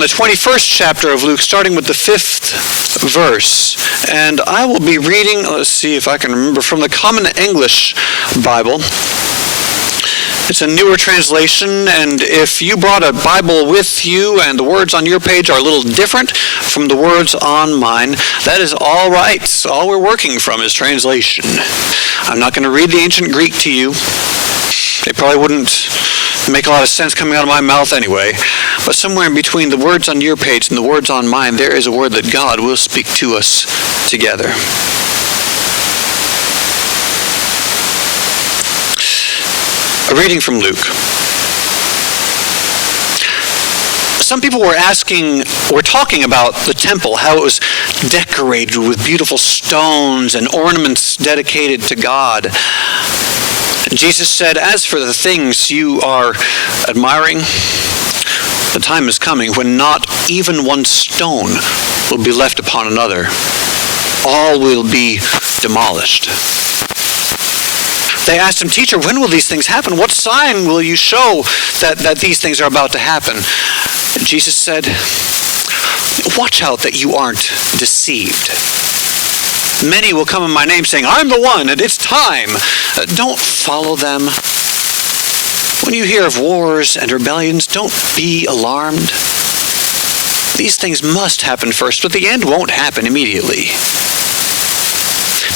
The 21st chapter of Luke, starting with the 5th verse. And I will be reading, let's see if I can remember, from the Common English Bible. It's a newer translation, and if you brought a Bible with you and the words on your page are a little different from the words on mine, that is all right. All we're working from is translation. I'm not going to read the ancient Greek to you. It probably wouldn't make a lot of sense coming out of my mouth anyway. But somewhere in between the words on your page and the words on mine, there is a word that God will speak to us together. A reading from Luke. Some people were talking about the temple, how it was decorated with beautiful stones and ornaments dedicated to God. Jesus said, "As for the things you are admiring, the time is coming when not even one stone will be left upon another. All will be demolished." They asked him, "Teacher, when will these things happen? What sign will you show that these things are about to happen?" And Jesus said, "Watch out that you aren't deceived. Many will come in my name saying, 'I'm the one, and it's time.' Don't follow them. When you hear of wars and rebellions, don't be alarmed. These things must happen first, but the end won't happen immediately."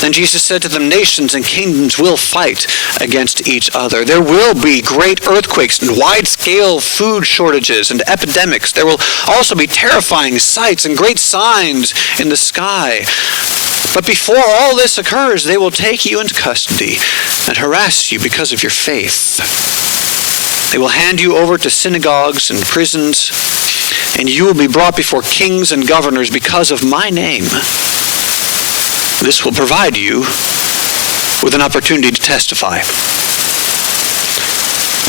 Then Jesus said to them, "Nations and kingdoms will fight against each other. There will be great earthquakes and wide-scale food shortages and epidemics. There will also be terrifying sights and great signs in the sky. But before all this occurs, they will take you into custody and harass you because of your faith. They will hand you over to synagogues and prisons, and you will be brought before kings and governors because of my name. This will provide you with an opportunity to testify.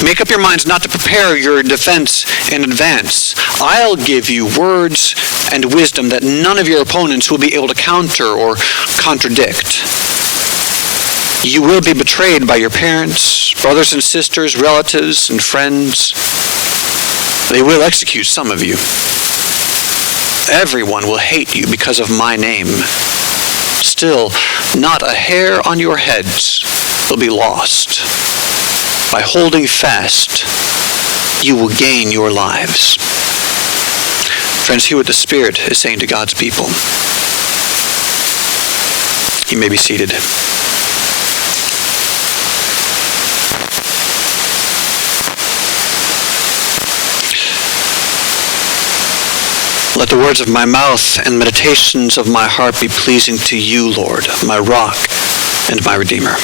Make up your minds not to prepare your defense in advance. I'll give you words and wisdom that none of your opponents will be able to counter or contradict. You will be betrayed by your parents, brothers and sisters, relatives and friends. They will execute some of you. Everyone will hate you because of my name. Still, not a hair on your heads will be lost. By holding fast, you will gain your lives." Friends, hear what the Spirit is saying to God's people. You may be seated. Let the words of my mouth and meditations of my heart be pleasing to you, Lord, my rock and my Redeemer.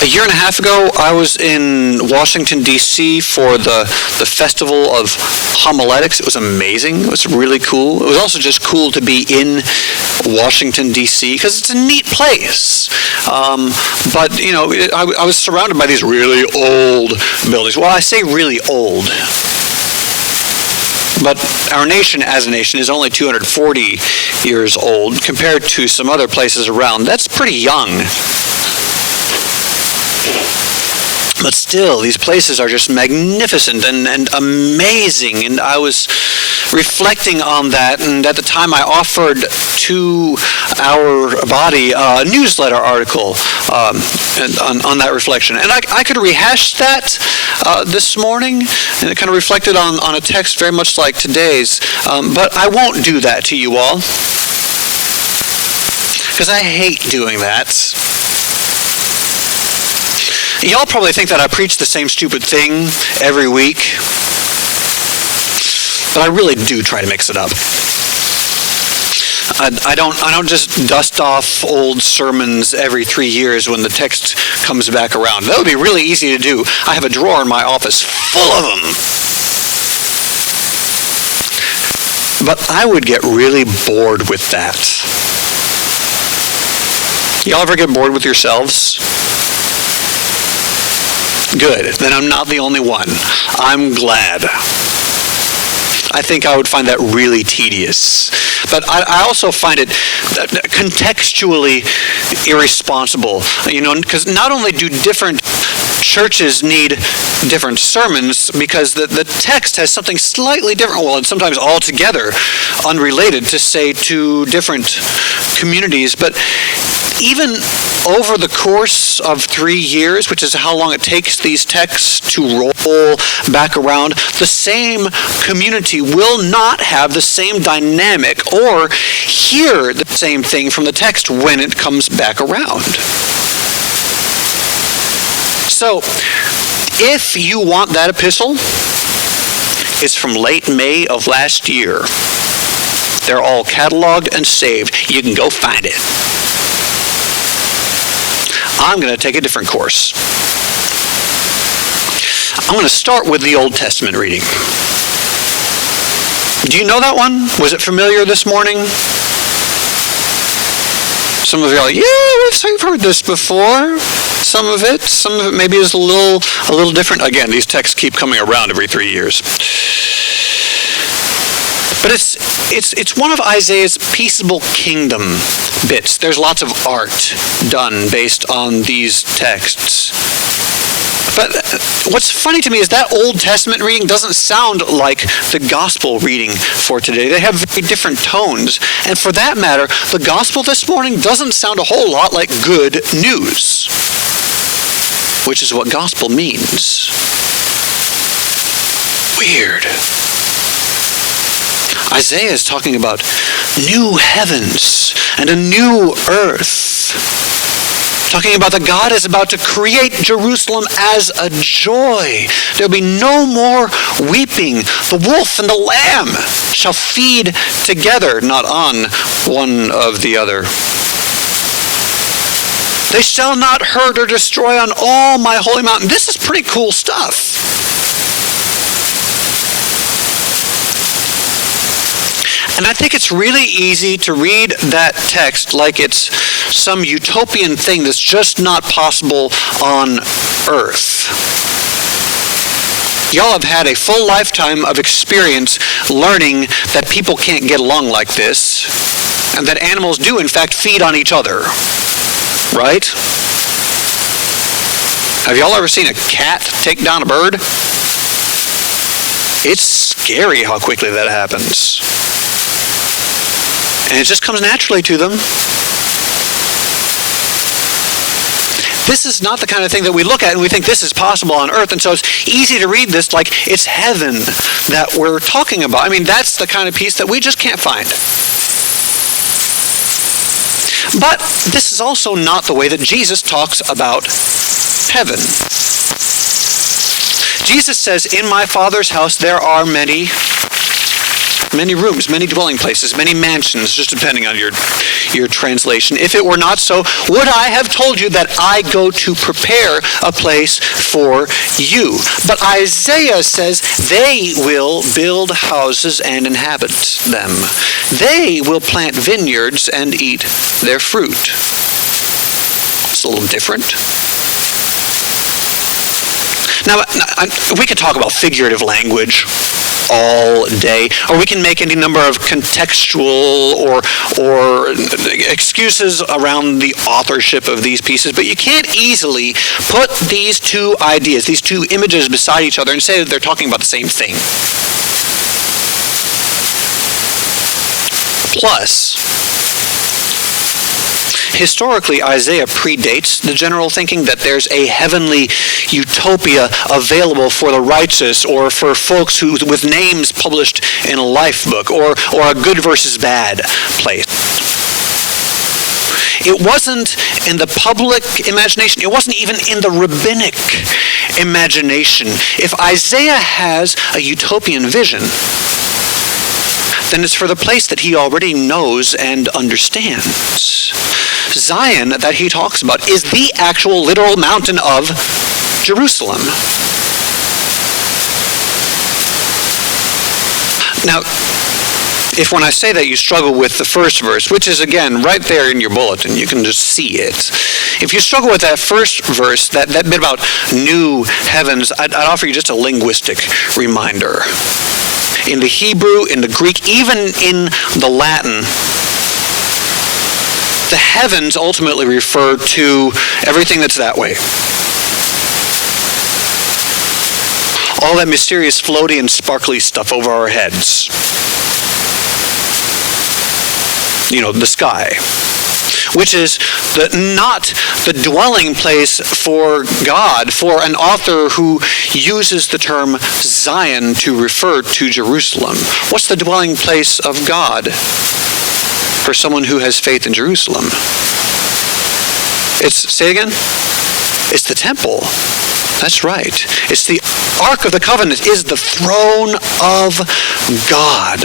A year and a half ago, I was in Washington, D.C. for the Festival of Homiletics. It was amazing. It was really cool. It was also just cool to be in Washington, D.C. because it's a neat place. But, you know, I was surrounded by these really old buildings. Well, I say really old, but our nation as a nation is only 240 years old compared to some other places around. That's pretty young. But still, these places are just magnificent and amazing. And I was reflecting on that, and at the time I offered to our body a newsletter article on that reflection. And I could rehash that this morning, and it kind of reflected on a text very much like today's. But I won't do that to you all, because I hate doing that. Y'all probably think that I preach the same stupid thing every week, but I really do try to mix it up. I don't just dust off old sermons every 3 years when the text comes back around. That would be really easy to do. I have a drawer in my office full of them. But I would get really bored with that. Y'all ever get bored with yourselves? Good. Then I'm not the only one. I'm glad. I think I would find that really tedious. But I also find it contextually irresponsible, because not only do different churches need different sermons because the text has something slightly different, well, and sometimes altogether unrelated to say to different communities. But even over the course of 3 years, which is how long it takes these texts to roll back around, the same community will not have the same dynamic or hear the same thing from the text when it comes back around. So, if you want that epistle, it's from late May of last year. They're all cataloged and saved. You can go find it. I'm going to take a different course. I'm going to start with the Old Testament reading. Do you know that one? Was it familiar this morning? Some of you are like, yeah, we've heard this before. Some of it maybe is a little different. Again, these texts keep coming around every 3 years. But it's one of Isaiah's peaceable kingdom bits. There's lots of art done based on these texts. But what's funny to me is that Old Testament reading doesn't sound like the gospel reading for today. They have very different tones. And for that matter, the gospel this morning doesn't sound a whole lot like good news, which is what gospel means. Weird. Isaiah is talking about new heavens and a new earth. Talking about that God is about to create Jerusalem as a joy. There'll be no more weeping. The wolf and the lamb shall feed together, not on one of the other. They shall not hurt or destroy on all my holy mountain. This is pretty cool stuff. And I think it's really easy to read that text like it's some utopian thing that's just not possible on earth. Y'all have had a full lifetime of experience learning that people can't get along like this, and that animals do in fact feed on each other, right? Have y'all ever seen a cat take down a bird? It's scary how quickly that happens. And it just comes naturally to them. This is not the kind of thing that we look at and we think this is possible on earth, and so it's easy to read this like it's heaven that we're talking about. I mean, that's the kind of peace that we just can't find. But this is also not the way that Jesus talks about heaven. Jesus says, "In my Father's house there are many rooms, many dwelling places, many mansions," just depending on your translation. "If it were not so, would I have told you that I go to prepare a place for you?" But Isaiah says they will build houses and inhabit them. They will plant vineyards and eat their fruit. It's a little different. Now, we could talk about figurative language all day, or we can make any number of contextual or excuses around the authorship of these pieces, but you can't easily put these two ideas, these two images beside each other and say that they're talking about the same thing. Plus, historically, Isaiah predates the general thinking that there's a heavenly utopia available for the righteous or for folks who with names published in a life book or a good versus bad place. It wasn't in the public imagination. It wasn't even in the rabbinic imagination. If Isaiah has a utopian vision, then it's for the place that he already knows and understands. Zion that he talks about is the actual literal mountain of Jerusalem. Now, if when I say that you struggle with the first verse, which is again right there in your bulletin, you can just see it. If you struggle with that first verse, that bit about new heavens, I'd offer you just a linguistic reminder. In the Hebrew, in the Greek, even in the Latin, the heavens ultimately refer to everything that's that way. all that mysterious floaty and sparkly stuff over our heads. The sky, which is not the dwelling place for God, for an author who uses the term Zion to refer to Jerusalem. What's the dwelling place of God for someone who has faith in Jerusalem? Say again? It's the temple. That's right. It's the Ark of the Covenant, is the throne of God,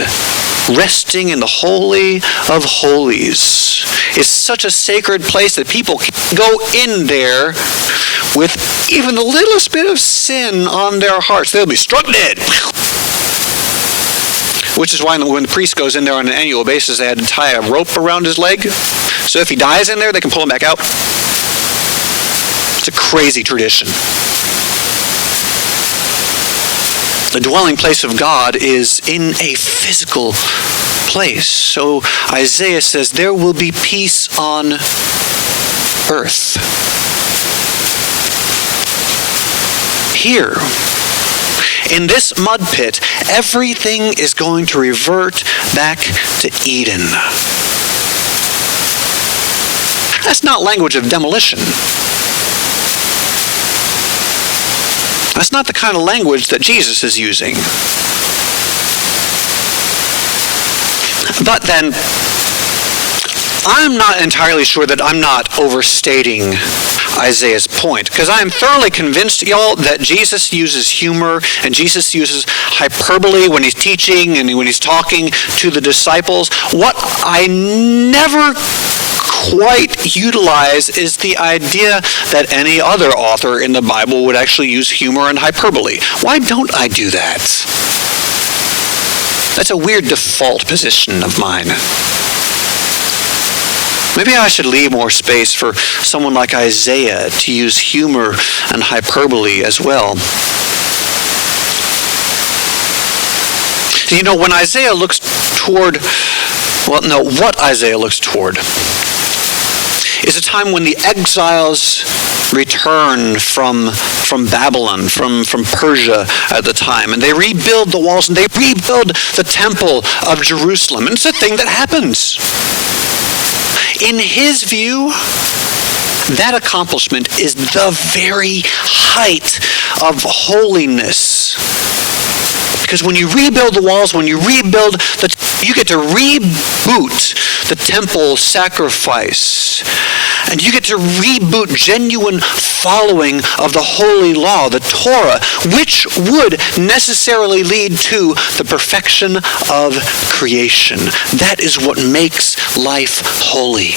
resting in the Holy of Holies. It's such a sacred place that people can go in there with even the littlest bit of sin on their hearts. They'll be struck dead. Which is why when the priest goes in there on an annual basis, they had to tie a rope around his leg. So if he dies in there, they can pull him back out. It's a crazy tradition. The dwelling place of God is in a physical place. So Isaiah says there will be peace on earth. Here, in this mud pit, everything is going to revert back to Eden. That's not language of demolition. That's not the kind of language that Jesus is using. But then, I'm not entirely sure that I'm not overstating Isaiah's point, because I am thoroughly convinced, y'all, that Jesus uses humor and Jesus uses hyperbole when he's teaching and when he's talking to the disciples. What I never quite utilize is the idea that any other author in the Bible would actually use humor and hyperbole. Why don't I do that? That's a weird default position of mine. Maybe I should leave more space for someone like Isaiah to use humor and hyperbole as well. When Isaiah looks toward, what Isaiah looks toward is a time when the exiles return from Babylon, from Persia at the time, and they rebuild the walls and they rebuild the temple of Jerusalem. And it's a thing that happens. In his view, that accomplishment is the very height of holiness. Because when you rebuild the walls, when you rebuild you get to reboot the temple sacrifice. And you get to reboot genuine following of the holy law, the Torah, which would necessarily lead to the perfection of creation. That is what makes life holy.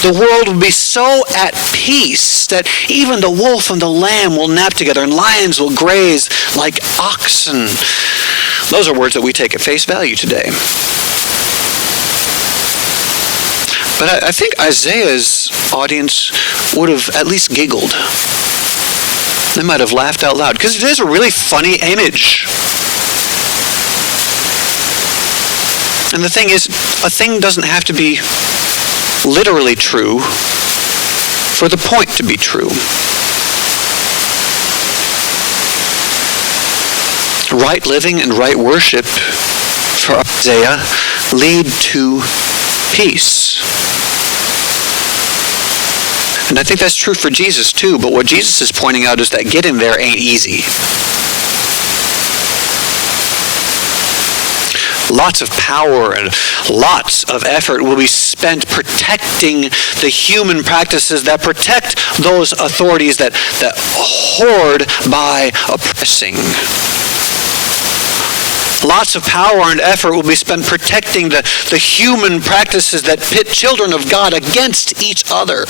The world will be so at peace that even the wolf and the lamb will nap together and lions will graze like oxen. Those are words that we take at face value today. But I think Isaiah's audience would have at least giggled. They might have laughed out loud, because it is a really funny image. And the thing is, a thing doesn't have to be literally true for the point to be true. Right living and right worship for Isaiah lead to peace. And I think that's true for Jesus too, but what Jesus is pointing out is that getting there ain't easy. Lots of power and lots of effort will be spent protecting the human practices that protect those authorities that hoard by oppressing. Lots of power and effort will be spent protecting the human practices that pit children of God against each other.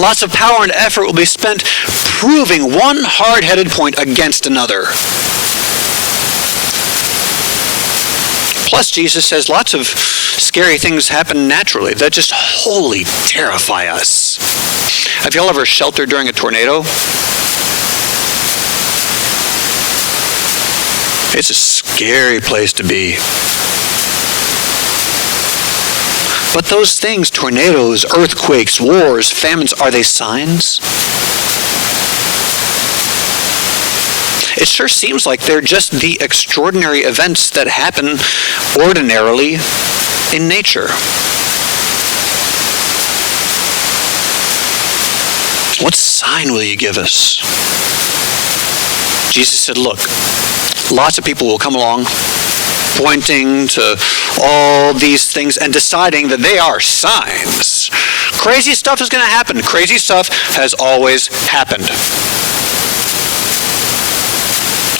Lots of power and effort will be spent proving one hard-headed point against another. Plus, Jesus says lots of scary things happen naturally that just wholly terrify us. Have y'all ever sheltered during a tornado? It's a scary place to be. But those things, tornadoes, earthquakes, wars, famines, are they signs? it sure seems like they're just the extraordinary events that happen ordinarily in nature. What sign will you give us? Jesus said, look, lots of people will come along pointing to all these things and deciding that they are signs. Crazy stuff is going to happen. Crazy stuff has always happened.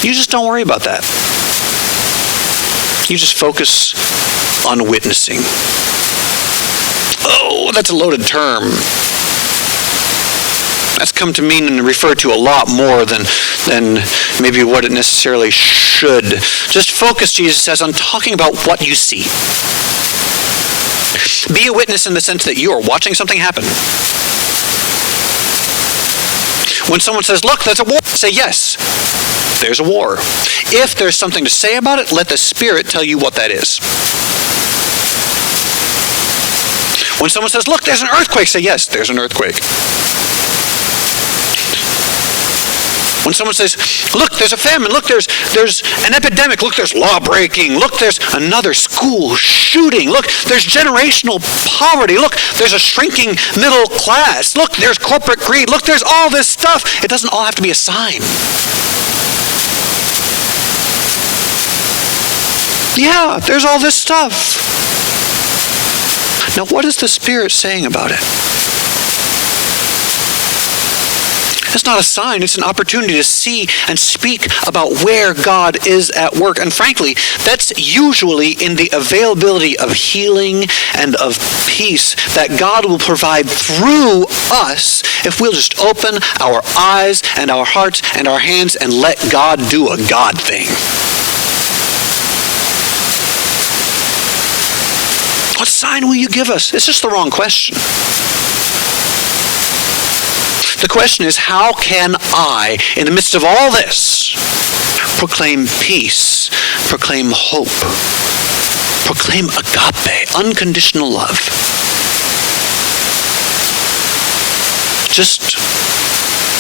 You just don't worry about that. You just focus on witnessing. Oh, that's a loaded term. That's come to mean and refer to a lot more than maybe what it necessarily should. Just focus, Jesus says, on talking about what you see. Be a witness in the sense that you are watching something happen. When someone says, look, there's a war, say, yes, there's a war. If there's something to say about it, let the Spirit tell you what that is. When someone says, look, there's an earthquake, say, yes, there's an earthquake. When someone says, look, there's a famine, look, there's an epidemic, look, there's law breaking, look, there's another school shooting, look, there's generational poverty, look, there's a shrinking middle class, look, there's corporate greed, look, there's all this stuff. It doesn't all have to be a sign. Yeah, there's all this stuff. Now, what is the Spirit saying about it? It's not a sign, it's an opportunity to see and speak about where God is at work. And frankly, that's usually in the availability of healing and of peace that God will provide through us if we'll just open our eyes and our hearts and our hands and let God do a God thing. What sign will you give us? It's just the wrong question. The question is, how can I, in the midst of all this, proclaim peace, proclaim hope, proclaim agape, unconditional love? Just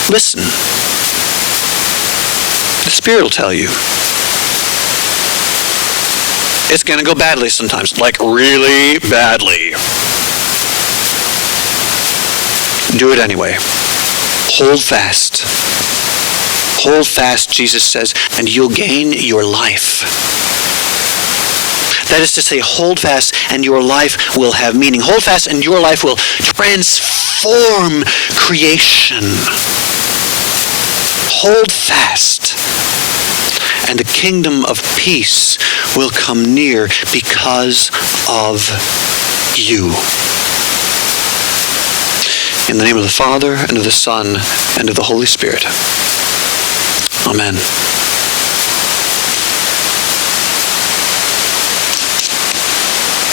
listen. The Spirit will tell you. It's going to go badly sometimes, like really badly. Do it anyway. Hold fast. Hold fast, Jesus says, and you'll gain your life. That is to say, hold fast and your life will have meaning. Hold fast and your life will transform creation. Hold fast and the kingdom of peace will come near because of you. In the name of the Father, and of the Son, and of the Holy Spirit. Amen.